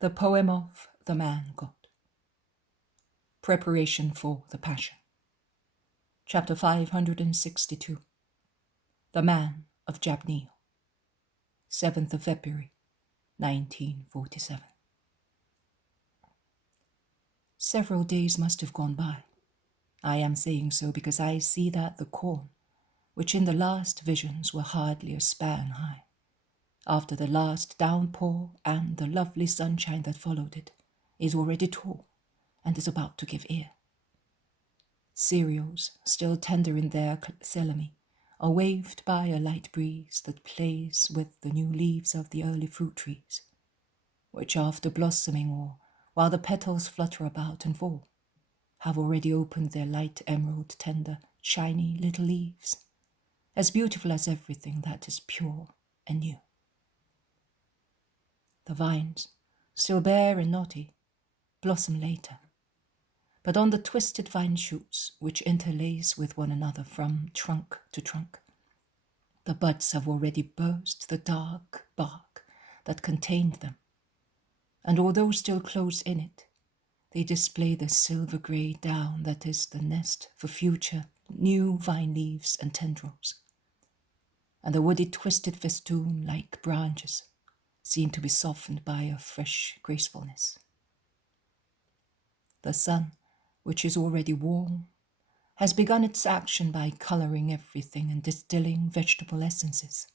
The poem of the Man God. Preparation for the Passion. Chapter 562. The Man of Jabneel. 7th of February, 1947. Several days must have gone by. I am saying so because I see that the corn, which in the last visions were hardly a span high, after the last downpour and the lovely sunshine that followed it, is already tall and is about to give ear. Cereals, still tender in their selamy, are waved by a light breeze that plays with the new leaves of the early fruit trees, which after blossoming or while the petals flutter about and fall, have already opened their light emerald tender, shiny little leaves, as beautiful as everything that is pure and new. The vines, still bare and knotty, blossom later, but on the twisted vine shoots which interlace with one another from trunk to trunk, the buds have already burst the dark bark that contained them, and although still close in it, they display the silver-grey down that is the nest for future new vine leaves and tendrils, and the woody twisted festoon-like branches seem to be softened by a fresh gracefulness. The sun, which is already warm, has begun its action by colouring everything and distilling vegetable essences.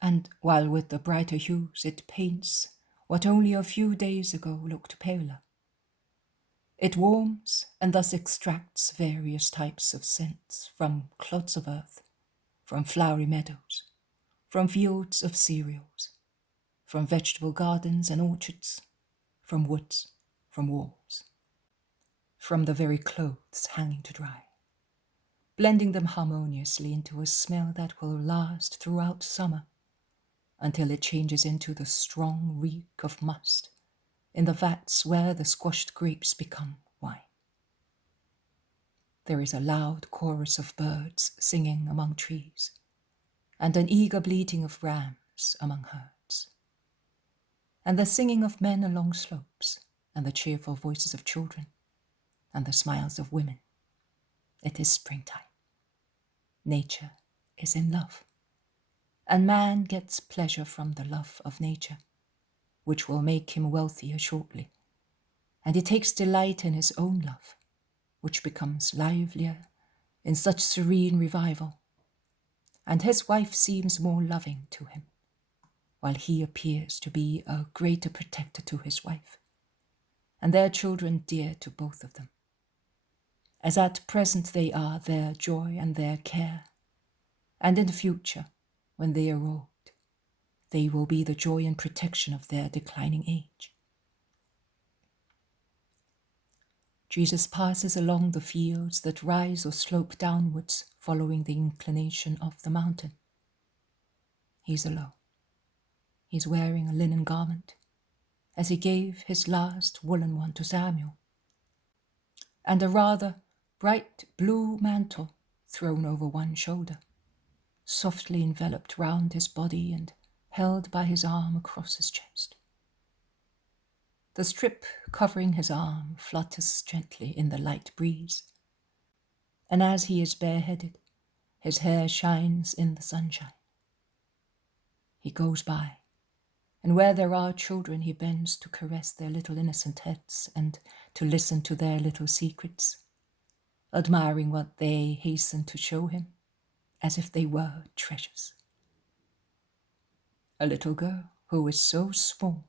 And while with the brighter hues it paints what only a few days ago looked paler, it warms and thus extracts various types of scents from clods of earth, from flowery meadows, from fields of cereals, from vegetable gardens and orchards, from woods, from walls, from the very clothes hanging to dry, blending them harmoniously into a smell that will last throughout summer, until it changes into the strong reek of must in the vats where the squashed grapes become wine. There is a loud chorus of birds singing among trees, and an eager bleating of rams among herds, and the singing of men along slopes, and the cheerful voices of children, and the smiles of women. It is springtime. Nature is in love, and man gets pleasure from the love of nature, which will make him wealthier shortly, and he takes delight in his own love, which becomes livelier in such serene revival, and his wife seems more loving to him, while he appears to be a greater protector to his wife, and their children dear to both of them, as at present they are their joy and their care, and in the future, when they are old, they will be the joy and protection of their declining age. Jesus passes along the fields that rise or slope downwards following the inclination of the mountain. He's alone. He's wearing a linen garment, as he gave his last woolen one to Samuel, and a rather bright blue mantle thrown over one shoulder, softly enveloped round his body and held by his arm across his chest. The strip covering his arm flutters gently in the light breeze, and as he is bareheaded, his hair shines in the sunshine. He goes by, and where there are children he bends to caress their little innocent heads and to listen to their little secrets, admiring what they hasten to show him, as if they were treasures. A little girl who is so small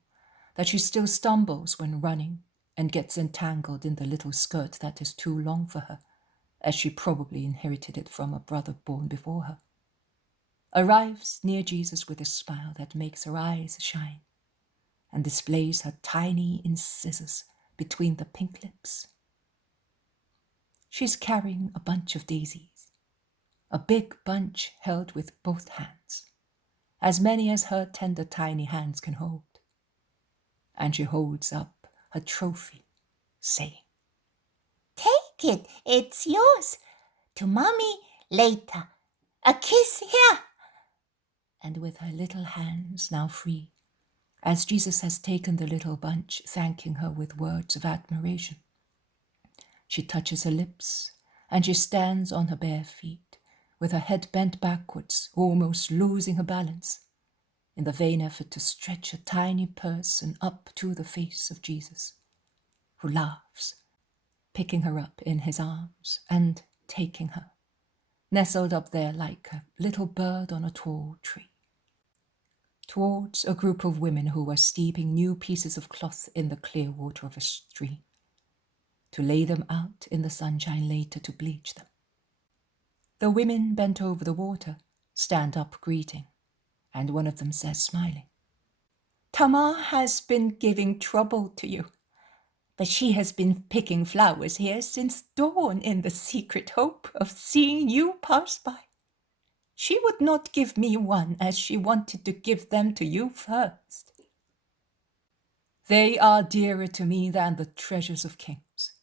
that she still stumbles when running and gets entangled in the little skirt that is too long for her, as she probably inherited it from a brother born before her, arrives near Jesus with a smile that makes her eyes shine and displays her tiny incisors between the pink lips. She's carrying a bunch of daisies, a big bunch held with both hands, as many as her tender tiny hands can hold, and she holds up her trophy, saying, "Take it, it's yours. To Mommy later. A kiss here." And with her little hands now free, as Jesus has taken the little bunch, thanking her with words of admiration. She touches her lips, and she stands on her bare feet, with her head bent backwards, almost losing her balance, in the vain effort to stretch a tiny person up to the face of Jesus, who laughs, picking her up in his arms and taking her, nestled up there like a little bird on a tall tree, towards a group of women who are steeping new pieces of cloth in the clear water of a stream, to lay them out in the sunshine later to bleach them. The women bent over the water stand up greeting, and one of them says, smiling, "Tamar has been giving trouble to you, but she has been picking flowers here since dawn in the secret hope of seeing you pass by. She would not give me one, as she wanted to give them to you first. They are dearer to me than the treasures of kings,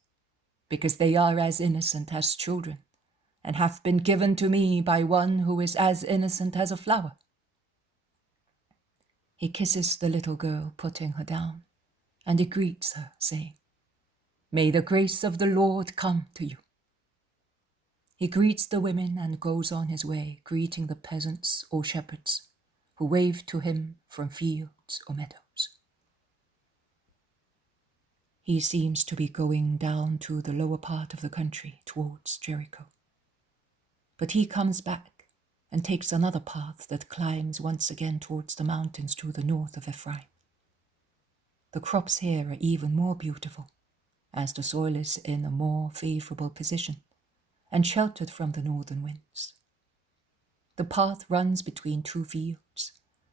because they are as innocent as children, and have been given to me by one who is as innocent as a flower." He kisses the little girl, putting her down, and he greets her, saying, "May the grace of the Lord come to you." He greets the women and goes on his way, greeting the peasants or shepherds who wave to him from fields or meadows. He seems to be going down to the lower part of the country towards Jericho. But he comes back and takes another path that climbs once again towards the mountains to the north of Ephraim. The crops here are even more beautiful, as the soil is in a more favorable position and sheltered from the northern winds. The path runs between two fields,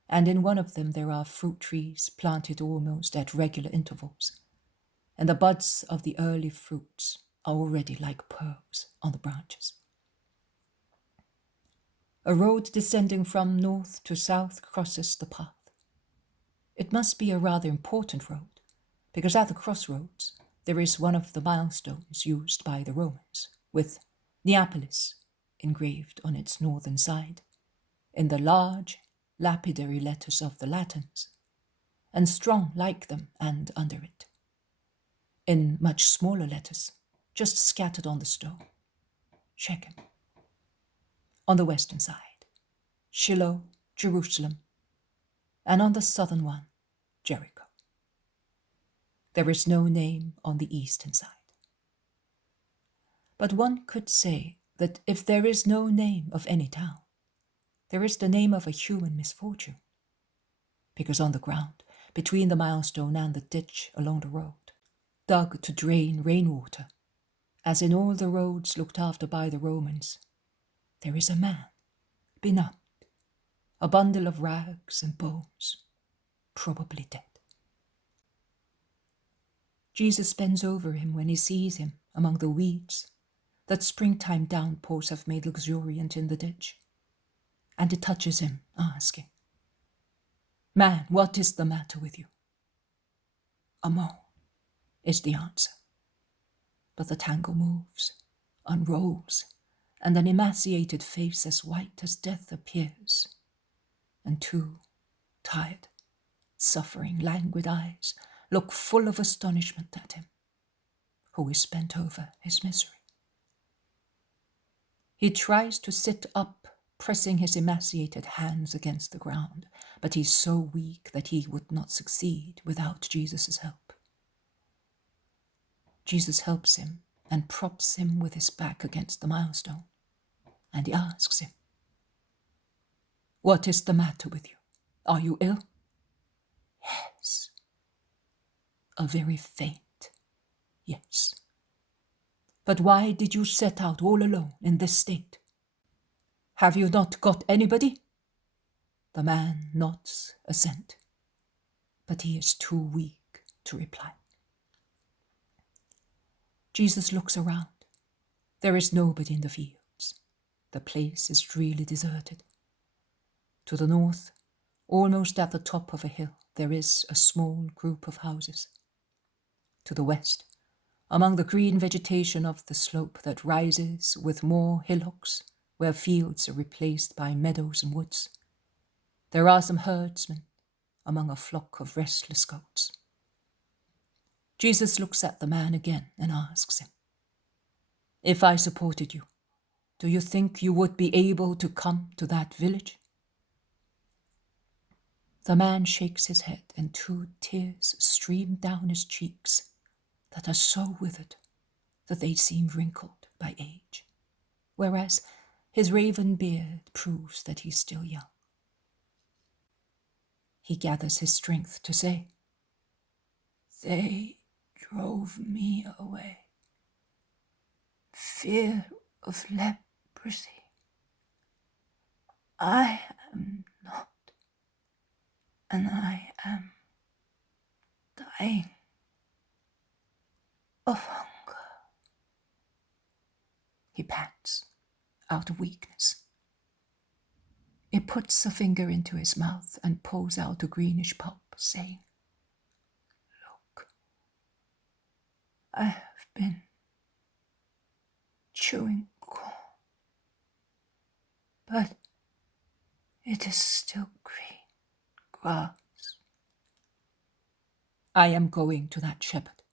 and in one of them there are fruit trees planted almost at regular intervals, and the buds of the early fruits are already like pearls on the branches. A road descending from north to south crosses the path. It must be a rather important road, because at the crossroads there is one of the milestones used by the Romans, with Neapolis engraved on its northern side, in the large lapidary letters of the Latins, and strong like them and under it, in much smaller letters, just scattered on the stone, Shechem. On the western side, Shiloh, Jerusalem, and on the southern one, Jericho. There is no name on the eastern side. But one could say that if there is no name of any town, there is the name of a human misfortune, because on the ground, between the milestone and the ditch along the road, dug to drain rainwater, as in all the roads looked after by the Romans, there is a man, benumbed, a bundle of rags and bones, probably dead. Jesus bends over him when he sees him among the weeds that springtime downpours have made luxuriant in the ditch, and he touches him, asking, "Man, what is the matter with you?" "A mole," is the answer. But the tangle moves, unrolls, and an emaciated face as white as death appears, and two tired, suffering, languid eyes look full of astonishment at him, who is bent over his misery. He tries to sit up, pressing his emaciated hands against the ground, but he is so weak that he would not succeed without Jesus' help. Jesus helps him and props him with his back against the milestone, and he asks him, "What is the matter with you? Are you ill?" "Yes." "A very faint yes. But why did you set out all alone in this state? Have you not got anybody?" The man nods assent, but he is too weak to reply. Jesus looks around. There is nobody in the fields. The place is really deserted. To the north, almost at the top of a hill, there is a small group of houses. To the west, among the green vegetation of the slope that rises with more hillocks, where fields are replaced by meadows and woods, there are some herdsmen among a flock of restless goats. Jesus looks at the man again and asks him, "If I supported you, do you think you would be able to come to that village?" The man shakes his head, and 2 tears stream down his cheeks that are so withered that they seem wrinkled by age, whereas his raven beard proves that he's still young. He gathers his strength to say, "They drove me away. Fear of leprosy. I am not, and I am dying of hunger." He pants out of weakness. He puts a finger into his mouth and pulls out a greenish pulp, saying, "Look, I have been chewing corn, but it is still green grass. I am going to that shepherd.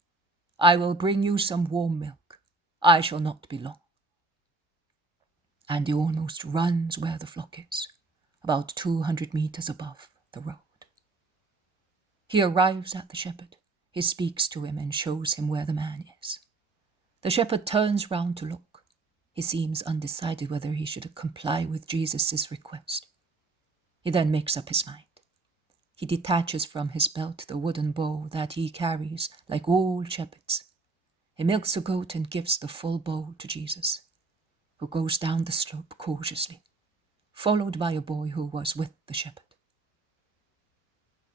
I will bring you some warm milk. I shall not be long." And he almost runs where the flock is, about 200 meters above the road. He arrives at the shepherd. He speaks to him and shows him where the man is. The shepherd turns round to look. He seems undecided whether he should comply with Jesus' request. He then makes up his mind. He detaches from his belt the wooden bowl that he carries like all shepherds. He milks a goat and gives the full bowl to Jesus, who goes down the slope cautiously, followed by a boy who was with the shepherd.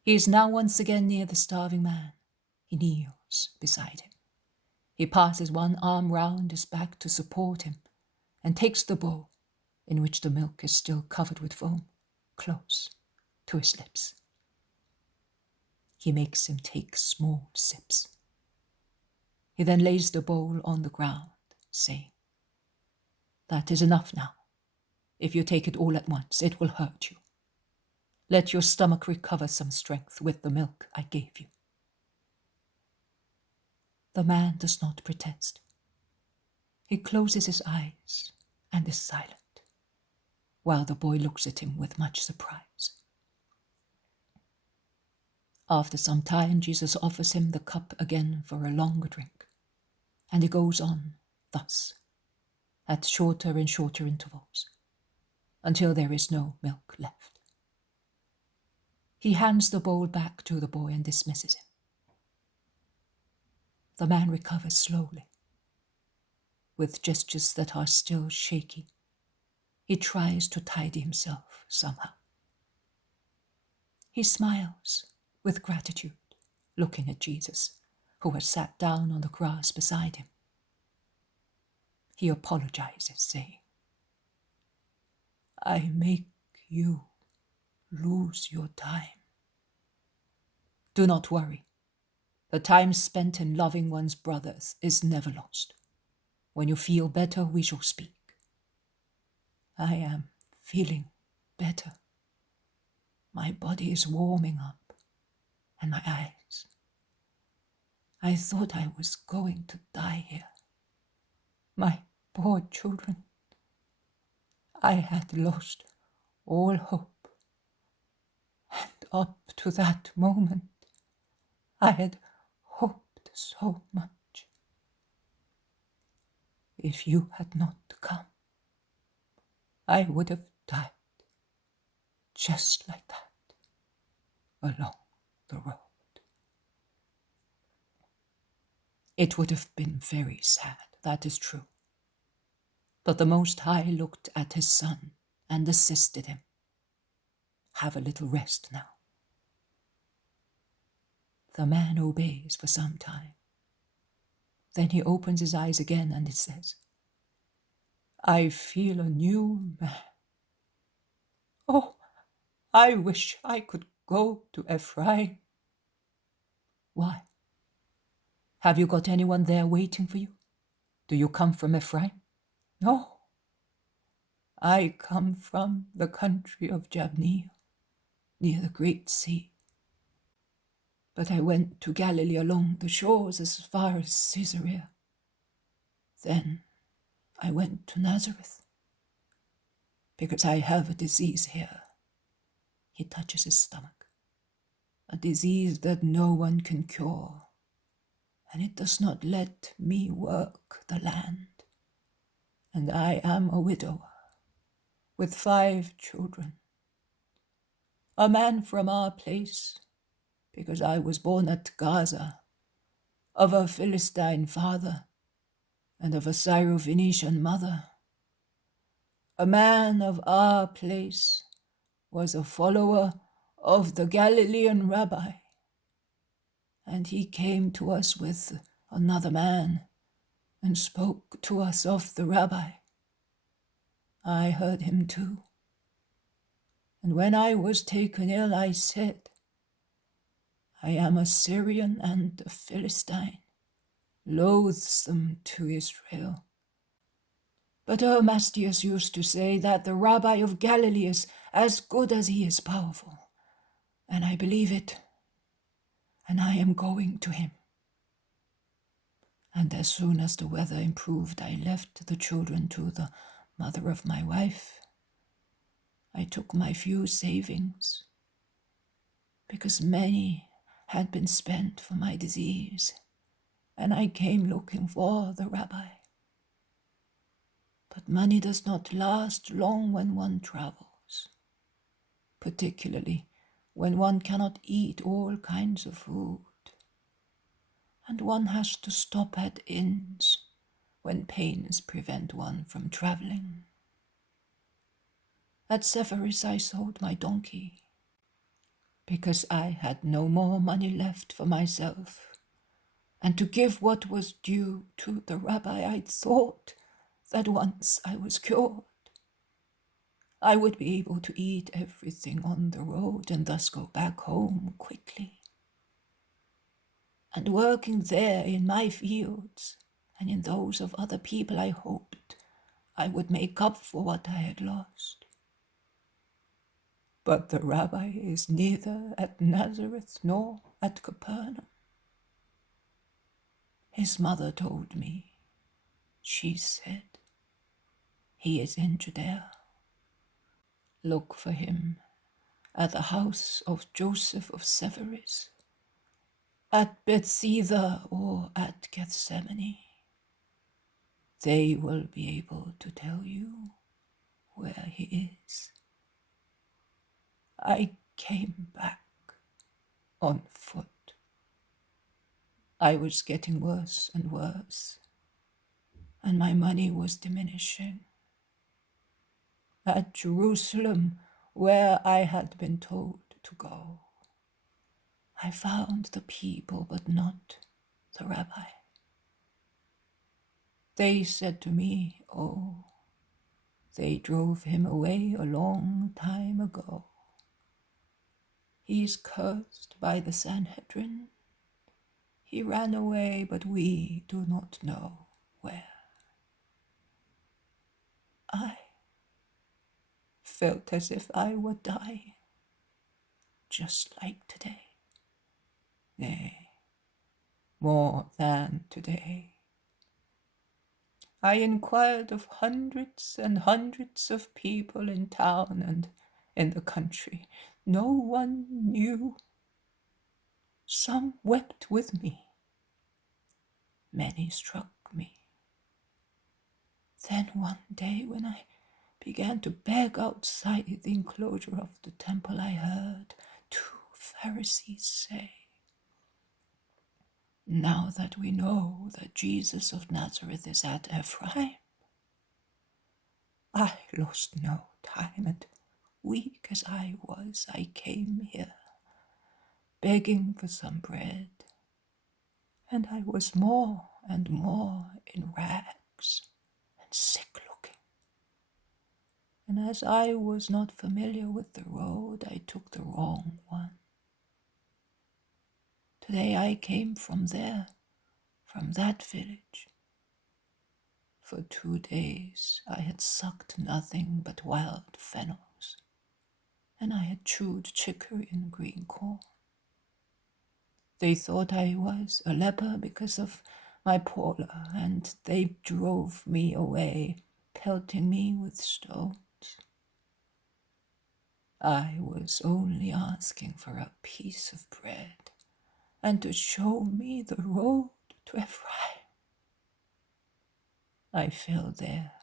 He is now once again near the starving man. He kneels beside him. He passes one arm round his back to support him and takes the bowl, in which the milk is still covered with foam, close to his lips. He makes him take small sips. He then lays the bowl on the ground, saying, "That is enough now. If you take it all at once, it will hurt you. Let your stomach recover some strength with the milk I gave you." The man does not protest. He closes his eyes and is silent, while the boy looks at him with much surprise. After some time, Jesus offers him the cup again for a longer drink, and he goes on thus, at shorter and shorter intervals, until there is no milk left. He hands the bowl back to the boy and dismisses him. The man recovers slowly. With gestures that are still shaky, he tries to tidy himself somehow. He smiles with gratitude, looking at Jesus, who has sat down on the grass beside him. He apologizes, saying, "I make you lose your time." "Do not worry. The time spent in loving one's brothers is never lost. When you feel better, we shall speak." "I am feeling better. My body is warming up, and my eyes. I thought I was going to die here. My poor children. I had lost all hope. And up to that moment, I had hoped so much. If you had not come, I would have died just like that, along the road." It would have been very sad, that is true. But the Most High looked at his son and assisted him. "Have a little rest now." The man obeys for some time. Then he opens his eyes again and it says, "I feel a new man. Oh, I wish I could go to Ephraim." "Why? Have you got anyone there waiting for you? Do you come from Ephraim?" "No, I come from the country of Jabneel, near the great sea. But I went to Galilee along the shores as far as Caesarea. Then I went to Nazareth, because I have a disease here. He touches his stomach. A disease that no one can cure, and it does not let me work the land. And I am a widower with 5 children. A man from our place, because I was born at Gaza, of a Philistine father and of a Syrophoenician mother. A man of our place was a follower of the Galilean rabbi, and he came to us with another man and spoke to us of the rabbi. I heard him too. And when I was taken ill, I said, I am a Syrian and a Philistine, loathsome to Israel. But Mastius used to say that the rabbi of Galilee is as good as he is powerful, and I believe it, and I am going to him. And as soon as the weather improved, I left the children to the mother of my wife. I took my few savings, because many had been spent for my disease, and I came looking for the rabbi. But money does not last long when one travels, particularly when one cannot eat all kinds of food, and one has to stop at inns when pains prevent one from traveling. At Sepphoris I sold my donkey, because I had no more money left for myself, and to give what was due to the rabbi, I thought that once I was cured, I would be able to eat everything on the road and thus go back home quickly. And working there in my fields and in those of other people, I hoped I would make up for what I had lost. But the rabbi is neither at Nazareth nor at Capernaum. His mother told me. She said, he is in Judea. Look for him at the house of Joseph of Sepphoris, at Bethsaida or at Gethsemane. They will be able to tell you where he is. I came back on foot. I was getting worse and worse, and my money was diminishing. At Jerusalem, where I had been told to go, I found the people, but not the rabbi. They said to me, oh, they drove him away a long time ago. He is cursed by the Sanhedrin. He ran away, but we do not know where. I felt as if I were dying, just like today. Nay, more than today. I inquired of hundreds and hundreds of people in town and in the country. No one knew. Some wept with me. Many struck me. Then one day when I began to beg outside the enclosure of the temple, I heard 2 Pharisees say, now that we know that Jesus of Nazareth is at Ephraim, I lost no time, and weak as I was, I came here, begging for some bread, and I was more and more in rags and sick looking. And as I was not familiar with the road, I took the wrong one. Today I came from there, from that village. For 2 days I had sucked nothing but wild fennels, and I had chewed chicory and green corn. They thought I was a leper because of my pallor, and they drove me away, pelting me with stones. I was only asking for a piece of bread and to show me the road to Ephraim. I fell there,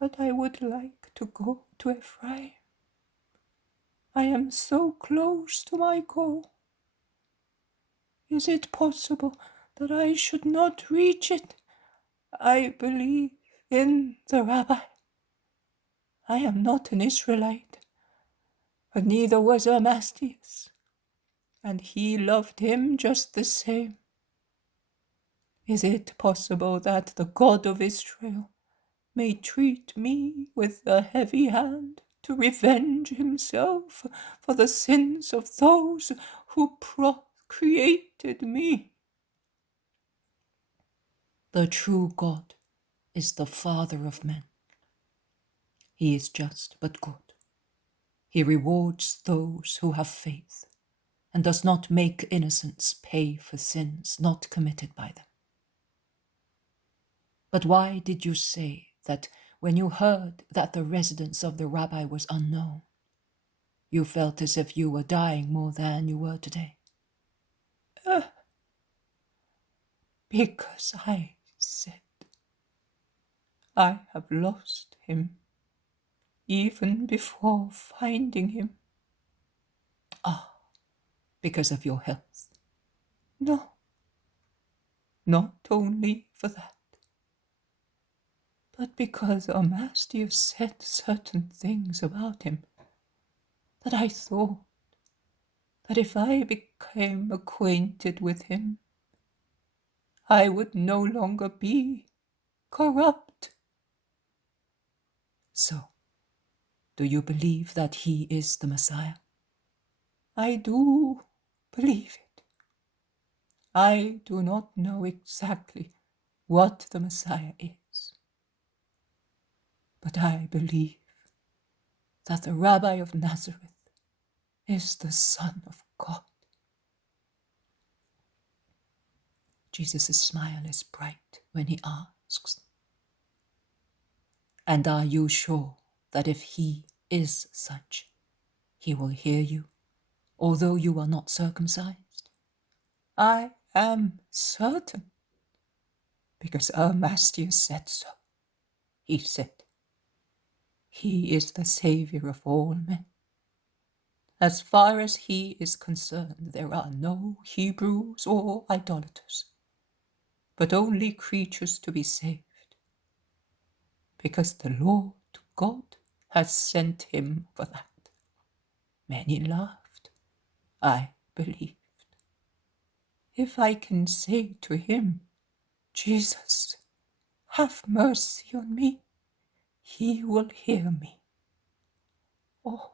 but I would like to go to Ephraim. I am so close to my goal. Is it possible that I should not reach it? I believe in the Rabbi. I am not an Israelite, but neither was Amastius, and he loved him just the same. Is it possible that the God of Israel may treat me with a heavy hand to revenge himself for the sins of those who created me? The true God is the Father of men. He is just but good. He rewards those who have faith and does not make innocents pay for sins not committed by them. But why did you say that when you heard that the residence of the rabbi was unknown, you felt as if you were dying more than you were today? Because I said, I have lost him even before finding him. Because of your health? No, not only for that, but because our master said certain things about him that I thought that if I became acquainted with him, I would no longer be corrupt. So, do you believe that he is the Messiah? I do believe it. I do not know exactly what the Messiah is, but I believe that the Rabbi of Nazareth is the Son of God. Jesus' smile is bright when he asks, and are you sure that if he is such, he will hear you, although you are not circumcised? I am certain, because our Master said so. He said, he is the Saviour of all men. As far as he is concerned, there are no Hebrews or idolaters, but only creatures to be saved, because the Lord God has sent him for that. Many laughed. I believed. If I can say to him, Jesus, have mercy on me, he will hear me. Oh,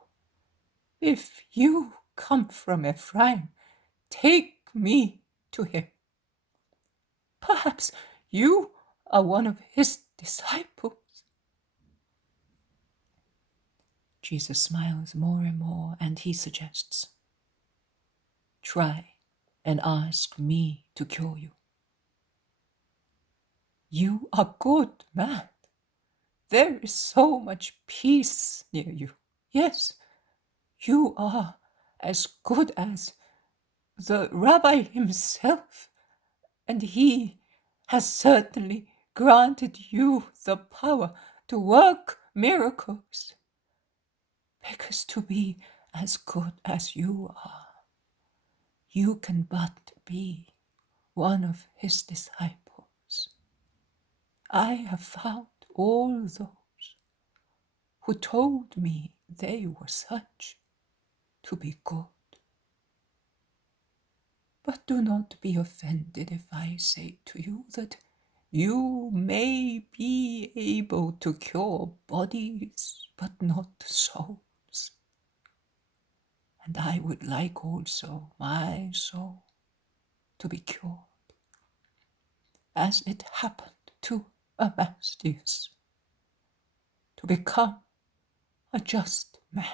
if you come from Ephraim, take me to him. Perhaps you are one of his disciples. Jesus smiles more and more, and he suggests, try and ask me to cure you. You are good, man. There is so much peace near you. Yes, you are as good as the Rabbi himself, and he has certainly granted you the power to work miracles. Because to be as good as you are, you can but be one of his disciples. I have found all those who told me they were such to be good. But do not be offended if I say to you that you may be able to cure bodies, but not souls. And I would like also my soul to be cured, as it happened to Amastius, to become a just man.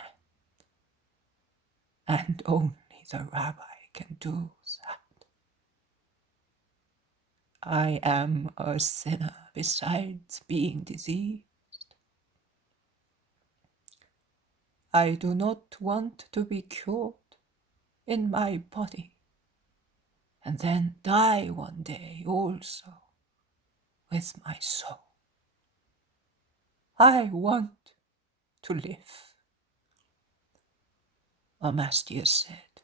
And only the Rabbi can do that. I am a sinner besides being diseased. I do not want to be cured in my body and then die one day also with my soul. I want to live. Amastius said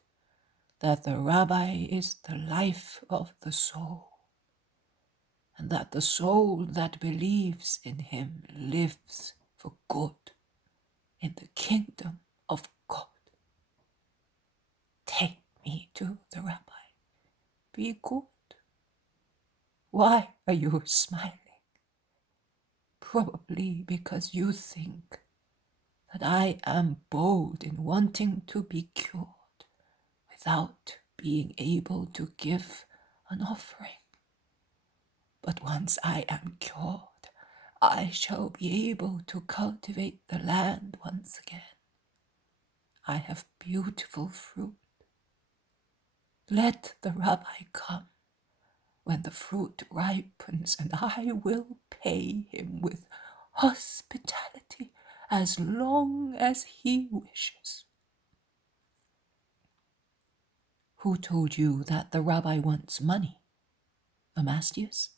that the rabbi is the life of the soul, and that the soul that believes in him lives for good in the kingdom of God. Take me to the rabbi. Be good. Why are you smiling? Probably because you think that I am bold in wanting to be cured without being able to give an offering. But once I am cured, I shall be able to cultivate the land once again. I have beautiful fruit. Let the rabbi come when the fruit ripens, and I will pay him with hospitality as long as he wishes. Who told you that the rabbi wants money? Amastius?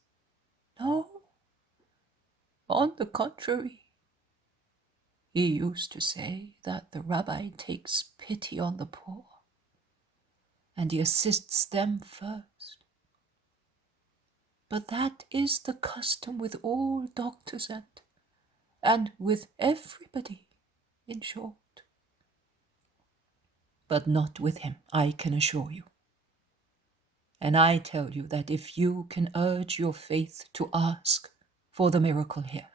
No. On the contrary, he used to say that the rabbi takes pity on the poor, and he assists them first. But that is the custom with all doctors and with everybody, in short. But not with him, I can assure you. And I tell you that if you can urge your faith to ask for the miracle here,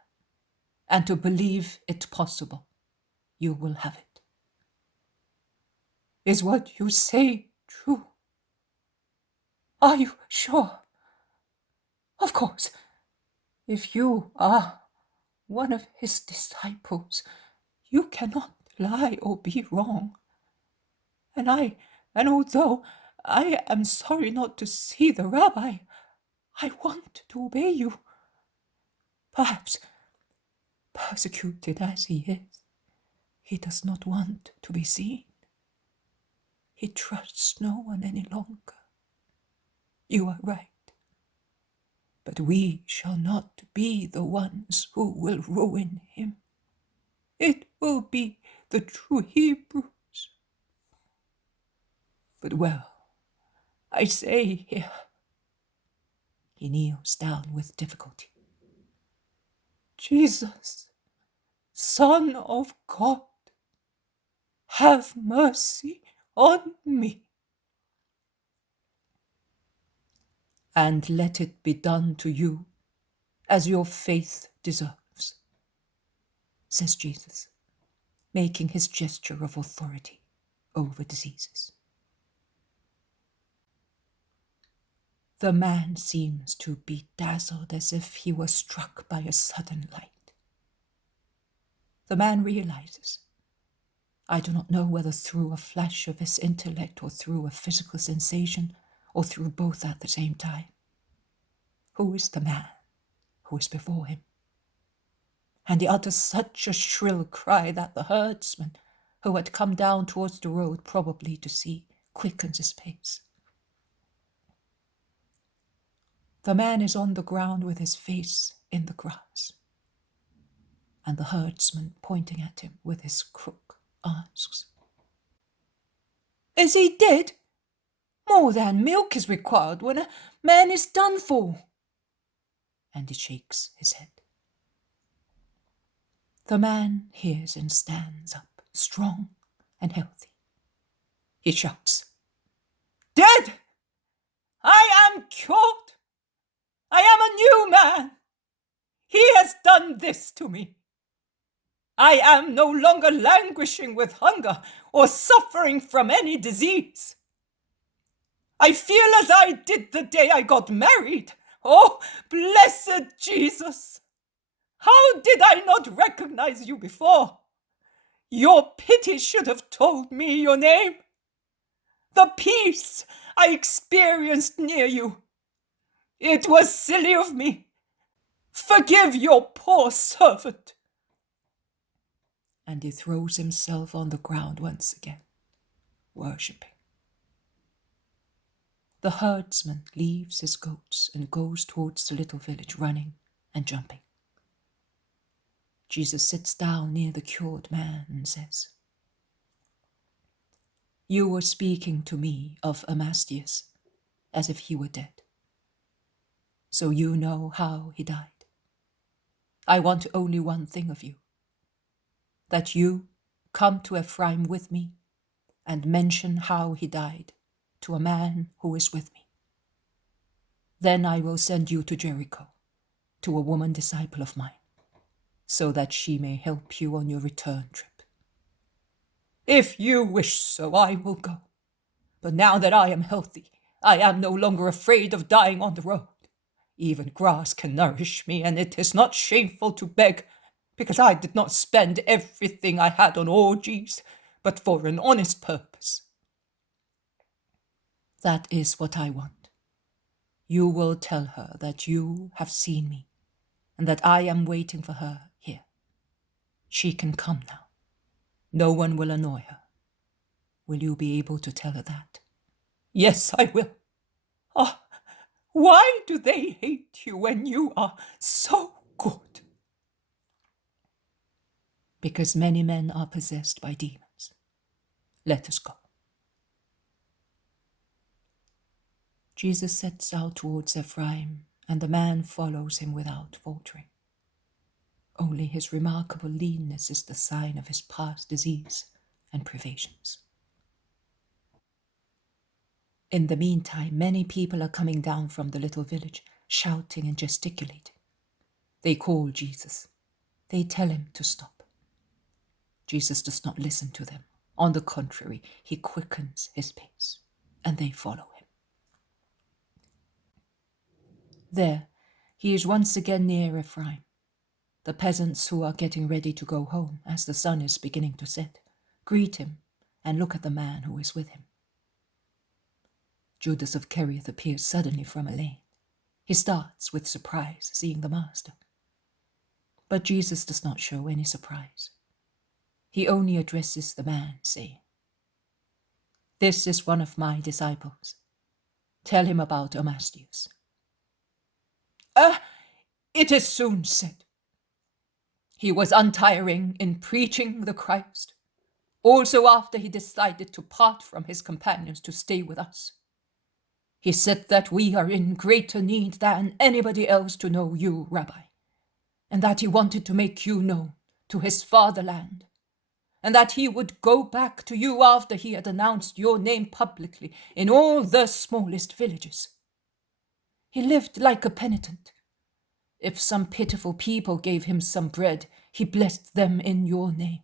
and to believe it possible, you will have it. Is what you say true? Are you sure? Of course, if you are one of his disciples, you cannot lie or be wrong. And although I am sorry not to see the rabbi, I want to obey you. Perhaps, persecuted as he is, he does not want to be seen. He trusts no one any longer. You are right. But we shall not be the ones who will ruin him. It will be the true Hebrews. But well, I say here. He kneels down with difficulty. Jesus, Son of God, have mercy on me. And let it be done to you as your faith deserves, says Jesus, making his gesture of authority over diseases. The man seems to be dazzled as if he were struck by a sudden light. The man realizes, I do not know whether through a flash of his intellect or through a physical sensation or through both at the same time, who is the man who is before him. And he utters such a shrill cry that the herdsman, who had come down towards the road probably to see, quickens his pace. The man is on the ground with his face in the grass, and the herdsman, pointing at him with his crook, asks, Is he dead? More than milk is required when a man is done for. And he shakes his head. The man hears and stands up, strong and healthy. He shouts, Dead! I am cured! I am a new man! He has done this to me. I am no longer languishing with hunger or suffering from any disease. I feel as I did the day I got married. Oh, blessed Jesus! How did I not recognize you before? Your pity should have told me your name. the peace I experienced near you. It was silly of me. Forgive your poor servant. And he throws himself on the ground once again, worshipping. The herdsman leaves his goats and goes towards the little village, running and jumping. Jesus sits down near the cured man and says, "You were speaking to me of Amastius as if he were dead. So you know how he died. I want only one thing of you, that you come to Ephraim with me and mention how he died to a man who is with me. Then I will send you to Jericho, to a woman disciple of mine, so that she may help you on your return trip. If you wish so, I will go. But now that I am healthy, I am no longer afraid of dying on the road. Even grass can nourish me, and it is not shameful to beg, because I did not spend everything I had on orgies, but for an honest purpose. That is what I want. You will tell her that you have seen me, and that I am waiting for her here. She can come now. No one will annoy her. Will you be able to tell her that?" "Yes, I will. Ah, why do they hate you when you are so good?" "Because many men are possessed by demons. Let us go." Jesus sets out towards Ephraim, and the man follows him without faltering. Only his remarkable leanness is the sign of his past disease and privations. In the meantime, many people are coming down from the little village, shouting and gesticulating. They call Jesus. They tell him to stop. Jesus does not listen to them. On the contrary, he quickens his pace, and they follow him. There, he is once again near Ephraim. The peasants who are getting ready to go home as the sun is beginning to set greet him and look at the man who is with him. Judas of Kerioth appears suddenly from a lane. He starts with surprise, seeing the master. But Jesus does not show any surprise. He only addresses the man, saying, "This is one of my disciples. Tell him about Amastius." It is soon said. He was untiring in preaching the Christ, also after he decided to part from his companions to stay with us. He said that we are in greater need than anybody else to know you, Rabbi, and that he wanted to make you known to his fatherland, and that he would go back to you after he had announced your name publicly in all the smallest villages. He lived like a penitent. If some pitiful people gave him some bread, he blessed them in your name.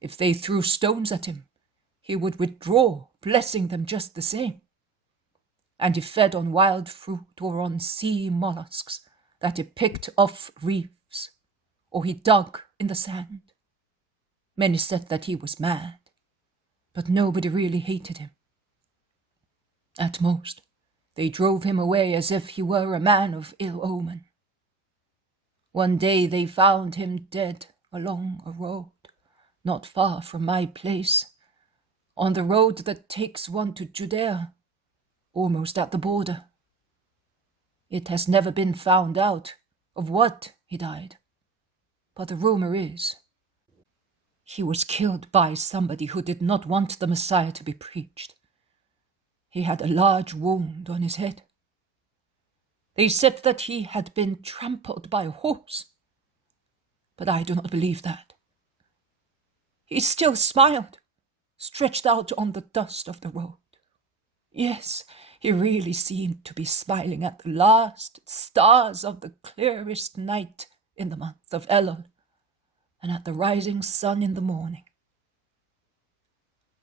If they threw stones at him, he would withdraw, blessing them just the same. And he fed on wild fruit or on sea mollusks that he picked off reefs, or he dug in the sand. Many said that he was mad, but nobody really hated him. At most, they drove him away as if he were a man of ill omen. One day they found him dead along a road, not far from my place, on the road that takes one to Judea, almost at the border. It has never been found out of what he died, but the rumor is he was killed by somebody who did not want the Messiah to be preached. He had a large wound on his head. They said that he had been trampled by a horse, but I do not believe that. He still smiled, stretched out on the dust of the road. Yes, he really seemed to be smiling at the last stars of the clearest night in the month of Elul, and at the rising sun in the morning.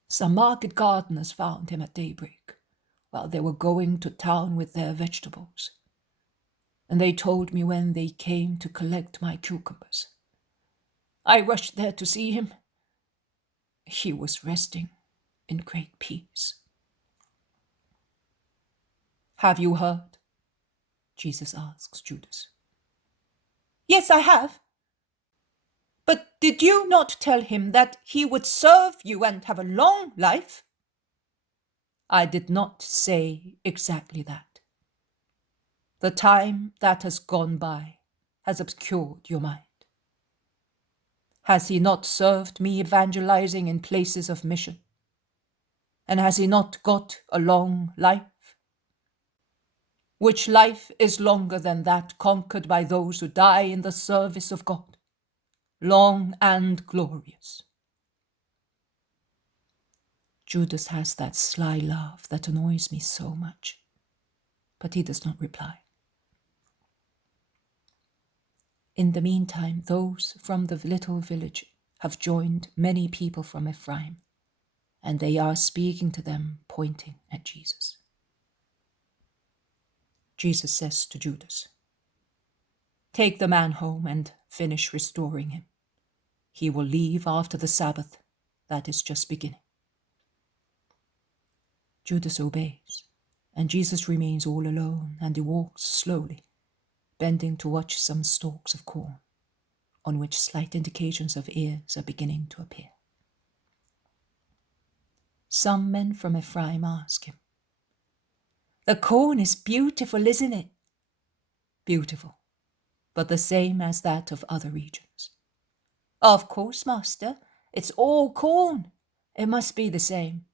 Some market gardeners found him at daybreak, while they were going to town with their vegetables, and they told me when they came to collect my cucumbers. I rushed there to see him. He was resting in great peace. Have you heard? Jesus asks Judas. Yes, I have. But did you not tell him that he would serve you and have a long life? I did not say exactly that. The time that has gone by has obscured your mind. Has he not served me evangelizing in places of mission? And has he not got a long life? Which life is longer than that conquered by those who die in the service of God? Long and glorious. Judas has that sly laugh that annoys me so much, but he does not reply. In the meantime, those from the little village have joined many people from Ephraim, and they are speaking to them, pointing at Jesus. Jesus says to Judas, "Take the man home and finish restoring him. He will leave after the Sabbath that is just beginning." Judas obeys, and Jesus remains all alone, and he walks slowly, bending to watch some stalks of corn, on which slight indications of ears are beginning to appear. Some men from Ephraim ask him, "The corn is beautiful, isn't it?" "Beautiful, but the same as that of other regions." "Of course, master. It's all corn. It must be the same."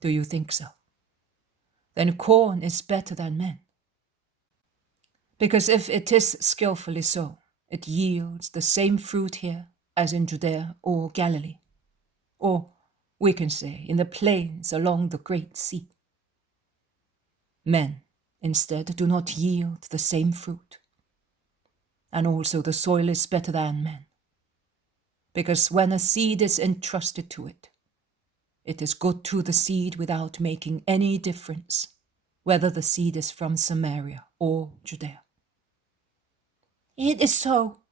"Do you think so? Then corn is better than men. Because if it is skillfully sown, it yields the same fruit here as in Judea or Galilee, or we can say in the plains along the great sea. Men, instead, do not yield the same fruit. And also the soil is better than men, because when a seed is entrusted to it, it is good to the seed without making any difference whether the seed is from Samaria or Judea. It is so,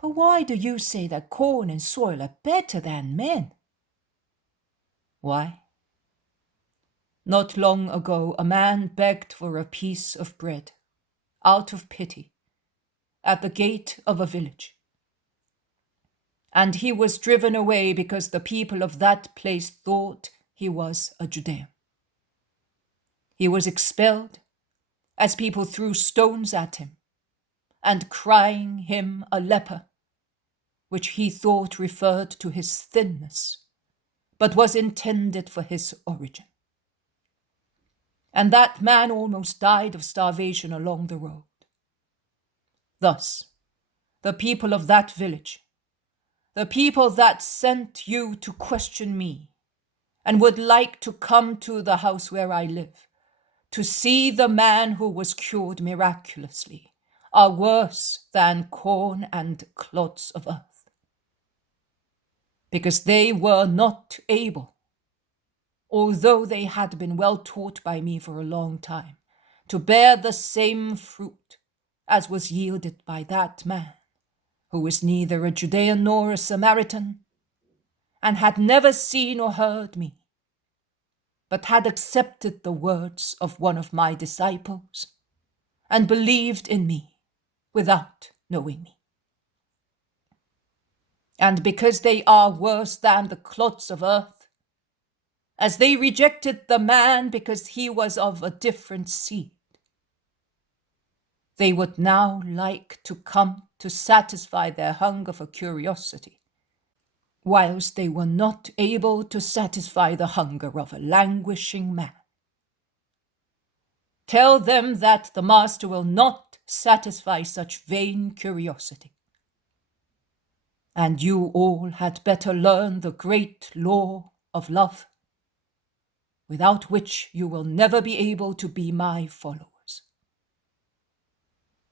but why do you say that corn and soil are better than men? Why? Not long ago, a man begged for a piece of bread, out of pity, at the gate of a village. And he was driven away because the people of that place thought he was a Judean. He was expelled as people threw stones at him, and crying him a leper, which he thought referred to his thinness, but was intended for his origin. And that man almost died of starvation along the road. Thus, the people of that village, the people that sent you to question me, and would like to come to the house where I live, to see the man who was cured miraculously, are worse than corn and clods of earth. Because they were not able, although they had been well taught by me for a long time, to bear the same fruit as was yielded by that man, who is neither a Judean nor a Samaritan, and had never seen or heard me, but had accepted the words of one of my disciples, and believed in me without knowing me. And because they are worse than the clods of earth, as they rejected the man because he was of a different seed, they would now like to come to satisfy their hunger for curiosity, whilst they were not able to satisfy the hunger of a languishing man. Tell them that the master will not satisfy such vain curiosity. And you all had better learn the great law of love, without which you will never be able to be my followers.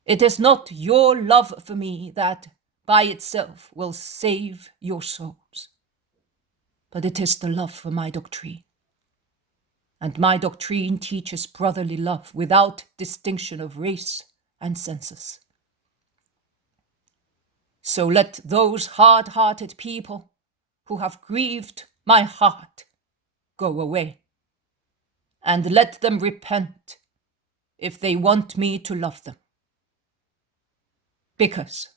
It is not your love for me that by itself will save your souls, but it is the love for my doctrine. And my doctrine teaches brotherly love without distinction of race and census. So let those hard-hearted people who have grieved my heart go away, and let them repent if they want me to love them. Because,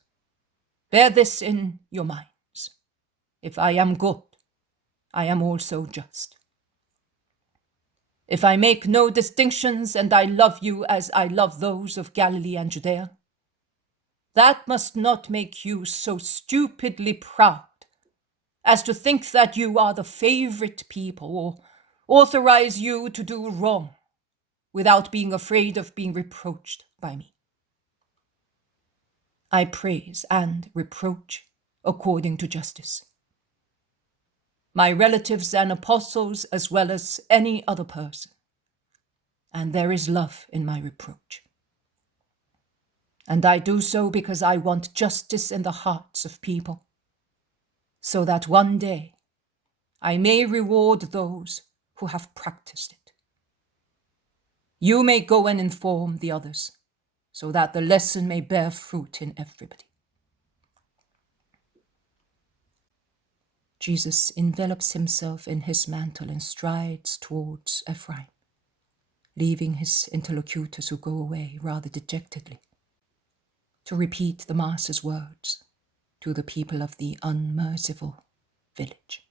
bear this in your minds, if I am good, I am also just. If I make no distinctions and I love you as I love those of Galilee and Judea, that must not make you so stupidly proud as to think that you are the favorite people or authorize you to do wrong without being afraid of being reproached by me. I praise and reproach according to justice. My relatives and apostles as well as any other person, and there is love in my reproach. And I do so because I want justice in the hearts of people, so that one day I may reward those who have practiced it. You may go and inform the others, so that the lesson may bear fruit in everybody. Jesus envelops himself in his mantle and strides towards Ephraim, leaving his interlocutors who go away rather dejectedly, to repeat the Master's words to the people of the unmerciful village.